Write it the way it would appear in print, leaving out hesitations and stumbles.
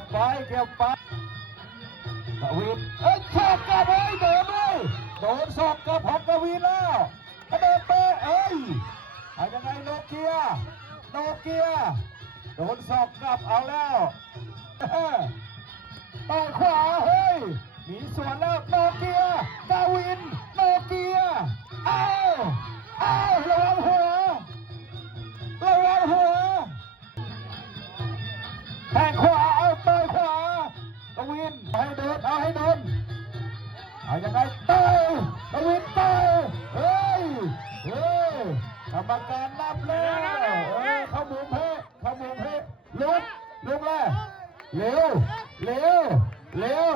บไปเก็บไปกวินเอ้ยชอบกับเอ้ยโดนเลยโดนศอกกับของกวินแล้วกระโดดเตะเอ้ยเอายังไงโนเกียโดนศอกกลับเอาแล้วต่อยขวาเฮ้ยมีสวนแล้วโนเกียกวินโนเกียอ้าวระวังหัวแทงขวาเอาต่อยขวากวินให้เดินเอายังไงต่อยกวินต่อยเฮ้ยกรรมการนับแล้วเข้ามุมเพลุกเลยเร็ว